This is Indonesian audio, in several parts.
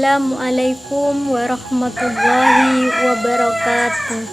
Assalamualaikum warahmatullahi wabarakatuh.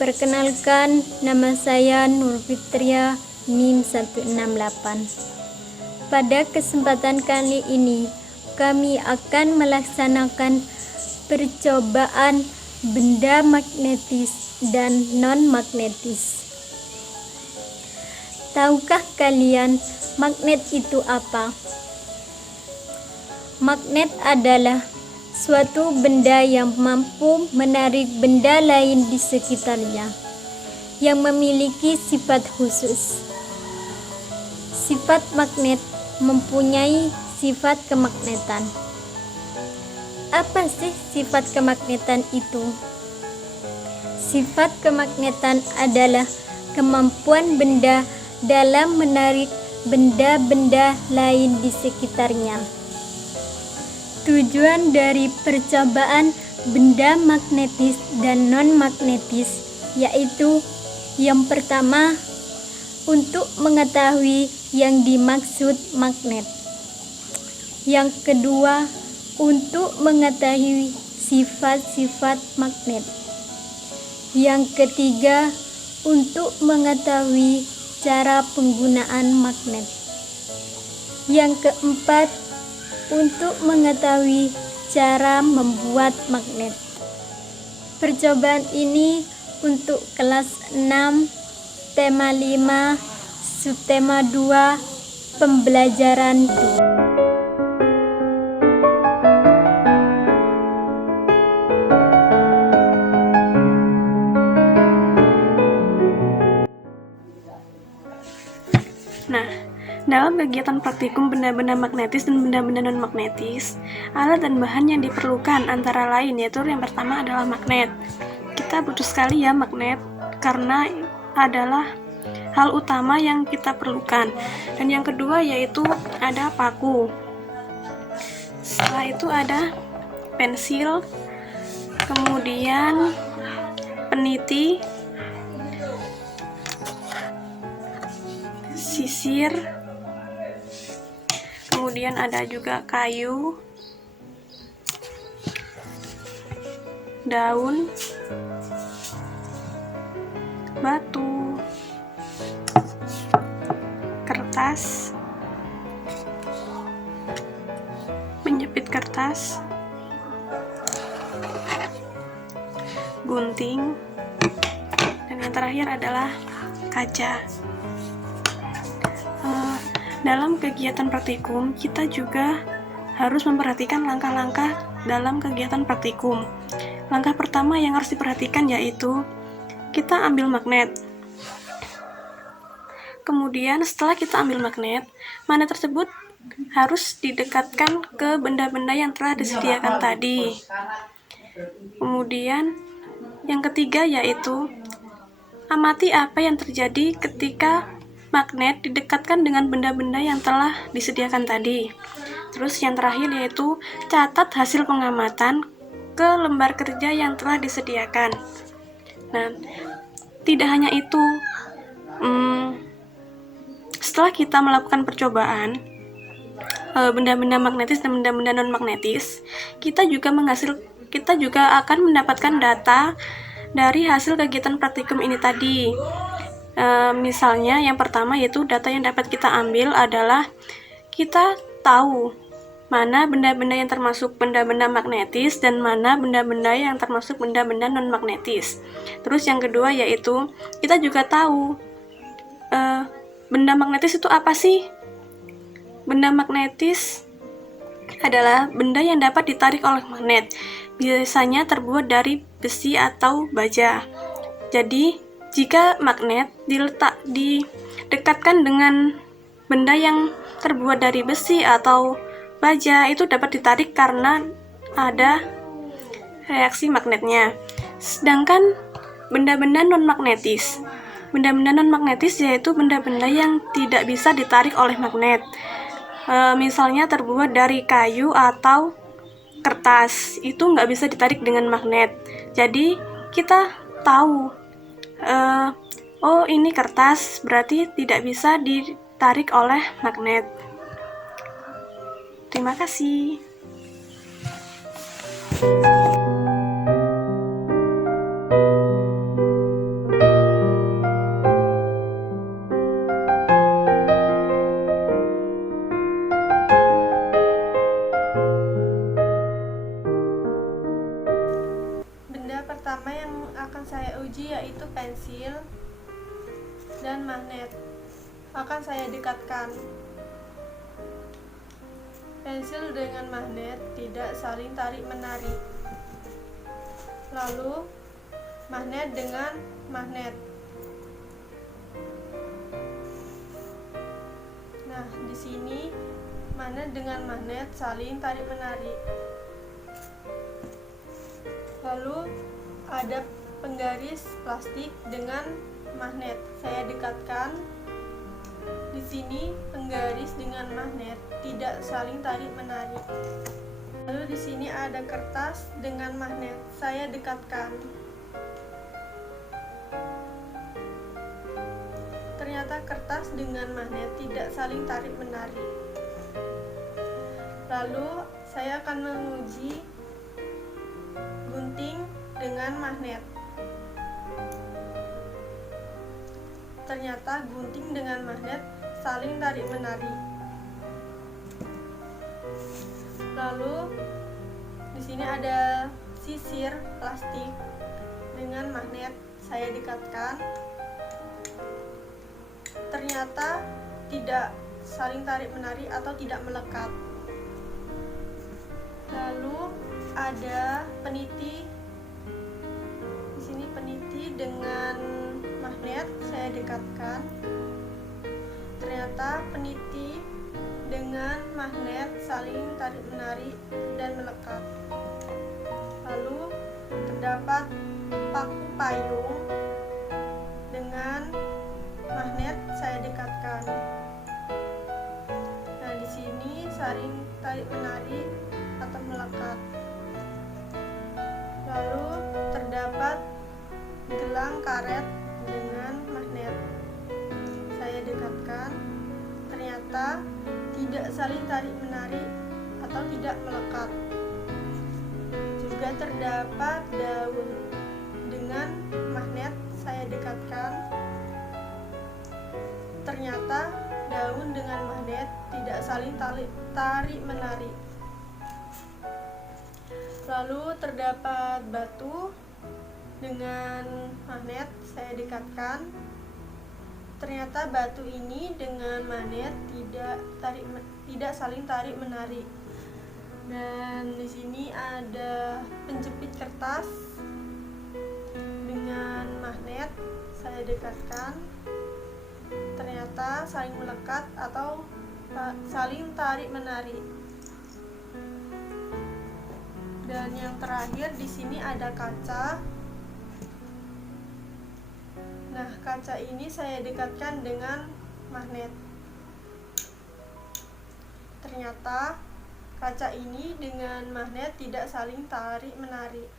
Perkenalkan, nama saya Nur Fitria NIM 168. Pada kesempatan kali ini, kami akan melaksanakan percobaan benda magnetis dan non-magnetis. Tahukah kalian magnet itu apa? Magnet adalah suatu benda yang mampu menarik benda lain di sekitarnya, yang memiliki sifat khusus. Sifat magnet mempunyai sifat kemagnetan. Apa sih sifat kemagnetan itu? Sifat kemagnetan adalah kemampuan benda dalam menarik benda-benda lain di sekitarnya. Tujuan dari percobaan benda magnetis dan non-magnetis yaitu yang pertama, untuk mengetahui yang dimaksud magnet. Yang kedua, untuk mengetahui sifat-sifat magnet. Yang ketiga, untuk mengetahui cara penggunaan magnet. Yang keempat, untuk mengetahui cara membuat magnet. Percobaan ini untuk kelas 6, tema 5, subtema 2, pembelajaran 2. Nah, dalam kegiatan praktikum benda-benda magnetis dan benda-benda non-magnetis, alat dan bahan yang diperlukan antara lain yaitu yang pertama adalah magnet. Kita butuh sekali ya magnet karena adalah hal utama yang kita perlukan. Dan yang kedua yaitu ada paku. Setelah itu ada pensil, kemudian peniti, sisir, kemudian ada juga kayu, daun, batu, kertas, penjepit kertas, gunting, dan yang terakhir adalah kaca. Dalam kegiatan praktikum, kita juga harus memperhatikan langkah-langkah dalam kegiatan praktikum. Langkah pertama yang harus diperhatikan yaitu kita ambil magnet. Kemudian setelah kita ambil magnet tersebut harus didekatkan ke benda-benda yang telah disediakan tadi. Kemudian yang ketiga yaitu amati apa yang terjadi ketika magnet didekatkan dengan benda-benda yang telah disediakan tadi. Terus yang terakhir yaitu catat hasil pengamatan ke lembar kerja yang telah disediakan. Nah, tidak hanya itu, setelah kita melakukan percobaan benda-benda magnetis dan benda-benda non-magnetis, kita juga akan mendapatkan data dari hasil kegiatan praktikum ini tadi. Misalnya yang pertama yaitu data yang dapat kita ambil adalah kita tahu mana benda-benda yang termasuk benda-benda magnetis dan mana benda-benda yang termasuk benda-benda non-magnetis. Terus yang kedua yaitu kita juga tahu benda magnetis itu apa sih? Benda magnetis adalah benda yang dapat ditarik oleh magnet. Biasanya terbuat dari besi atau baja. Jadi jika magnet didekatkan dengan benda yang terbuat dari besi atau baja, itu dapat ditarik karena ada reaksi magnetnya. Sedangkan benda-benda non-magnetis yaitu benda-benda yang tidak bisa ditarik oleh magnet. Misalnya terbuat dari kayu atau kertas, itu nggak bisa ditarik dengan magnet. Jadi kita tahu oh ini kertas, berarti tidak bisa ditarik oleh magnet. Terima kasih. Benda pertama yang akan saya uji yaitu pensil dan magnet. Akan saya dekatkan. Pensil dengan magnet tidak saling tarik-menarik. Lalu magnet dengan magnet. Nah, di sini magnet dengan magnet saling tarik-menarik. Lalu ada penggaris plastik dengan magnet. Saya dekatkan. Di sini penggaris dengan magnet tidak saling tarik-menarik. Lalu di sini ada kertas dengan magnet. Saya dekatkan. Ternyata kertas dengan magnet tidak saling tarik-menarik. Lalu saya akan menguji gunting dengan magnet. Ternyata gunting dengan magnet saling tarik-menarik. Lalu di sini ada sisir plastik dengan magnet. Saya dekatkan. Ternyata tidak saling tarik-menarik atau tidak melekat. Lalu ada peniti. Di sini peniti dengan magnet. Saya dekatkan. Ternyata peniti dengan magnet saling tarik-menarik dan melekat. Lalu terdapat paku payung dengan magnet. Saya dekatkan. Nah, di sini saling tarik-menarik atau melekat. Lalu terdapat gelang karet dengan magnet. Saya dekatkan. Ternyata tidak saling tarik-menarik atau tidak melekat. Juga terdapat daun dengan magnet. Saya dekatkan. Ternyata daun dengan magnet tidak saling tarik-menarik. Lalu terdapat batu dengan magnet. Saya dekatkan. Ternyata batu ini dengan magnet tidak saling tarik-menarik. Dan di sini ada penjepit kertas dengan magnet. Saya dekatkan. Ternyata saling melekat atau saling tarik-menarik. Dan yang terakhir di sini ada kaca. Nah, kaca ini saya dekatkan dengan magnet. Ternyata kaca ini dengan magnet tidak saling tarik-menarik.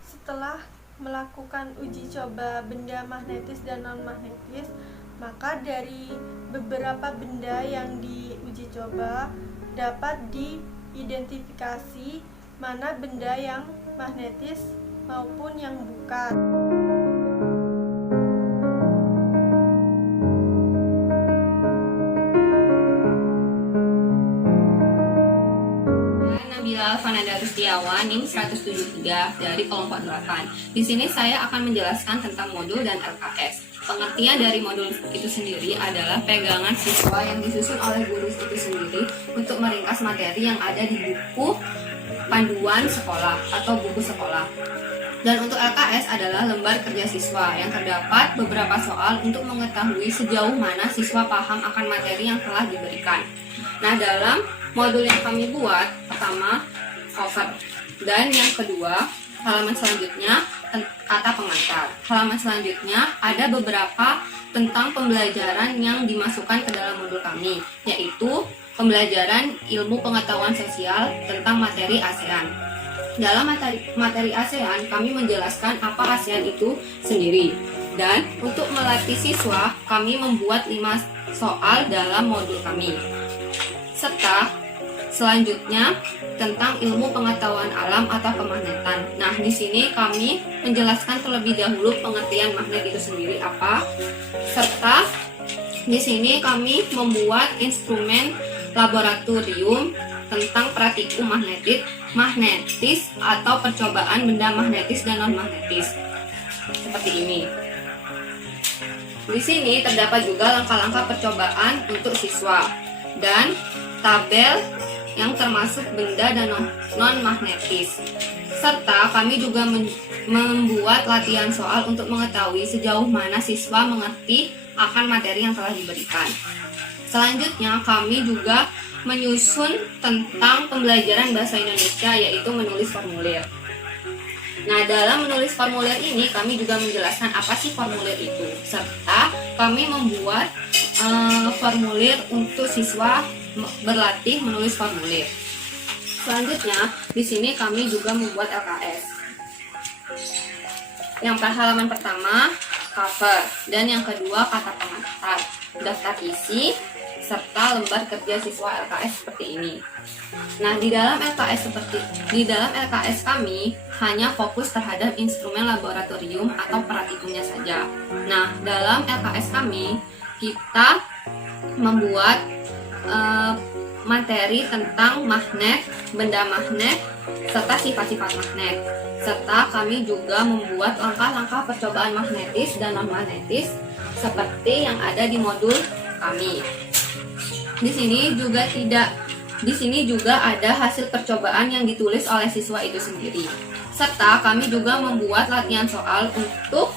Setelah melakukan uji coba benda magnetis dan non-magnetis, maka dari beberapa benda yang diuji coba dapat diidentifikasi mana benda yang magnetis maupun yang bukan. Nabila Fananda Rustiawan, NIM 173 dari kelompok 8. Di sini saya akan menjelaskan tentang modul dan LKS. Pengertian dari modul itu sendiri adalah pegangan siswa yang disusun oleh guru itu sendiri untuk meringkas materi yang ada di buku panduan sekolah atau buku sekolah. Dan untuk LKS adalah lembar kerja siswa yang terdapat beberapa soal untuk mengetahui sejauh mana siswa paham akan materi yang telah diberikan. Nah, dalam modul yang kami buat, pertama cover, dan yang kedua halaman selanjutnya kata pengantar. Halaman selanjutnya ada beberapa tentang pembelajaran yang dimasukkan ke dalam modul kami, yaitu pembelajaran ilmu pengetahuan sosial tentang materi ASEAN. Dalam materi ASEAN, kami menjelaskan apa ASEAN itu sendiri. Dan untuk melatih siswa, kami membuat 5 soal dalam modul kami. Serta Selanjutnya tentang ilmu pengetahuan alam atau kemagnetan. Nah, di sini kami menjelaskan terlebih dahulu pengertian magnet itu sendiri apa, serta di sini kami membuat instrumen laboratorium tentang praktikum magnetis atau percobaan benda magnetis dan non-magnetis. Seperti ini. Di sini terdapat juga langkah-langkah percobaan untuk siswa dan tabel yang termasuk benda dan non-magnetis. Serta kami juga membuat latihan soal untuk mengetahui sejauh mana siswa mengerti akan materi yang telah diberikan. Selanjutnya kami juga menyusun tentang pembelajaran bahasa Indonesia, yaitu menulis formulir. Nah, dalam menulis formulir ini kami juga menjelaskan apa sih formulir itu, serta kami membuat formulir untuk siswa berlatih menulis formulir. Selanjutnya, di sini kami juga membuat LKS. Yang halaman pertama cover dan yang kedua kata pengantar, daftar isi, serta lembar kerja siswa LKS seperti ini. Nah, di dalam LKS kami hanya fokus terhadap instrumen laboratorium atau praktikumnya saja. Nah, dalam LKS kami kita membuat materi tentang magnet, benda magnet, serta sifat-sifat magnet. Serta kami juga membuat langkah-langkah percobaan magnetis dan non-magnetis seperti yang ada di modul kami. Di sini juga ada hasil percobaan yang ditulis oleh siswa itu sendiri. Serta kami juga membuat latihan soal untuk